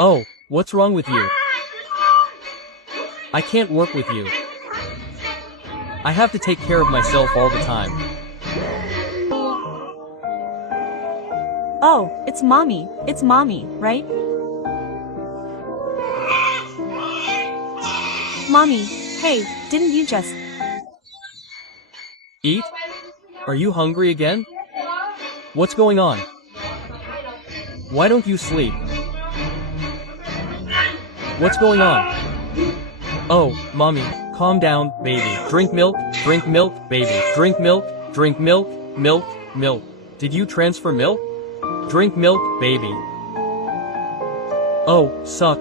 Oh, what's wrong with you? I can't work with you. I have to take care of myself all the time. Oh, it's mommy. It's mommy, right? Mommy, hey, didn't you just... Eat? Are you hungry again? What's going on? Why don't you sleep? What's going on? Oh, mommy, calm down, baby. Drink milk, baby. Drink milk, milk. Did you transfer milk? Drink milk, baby. Oh, suck.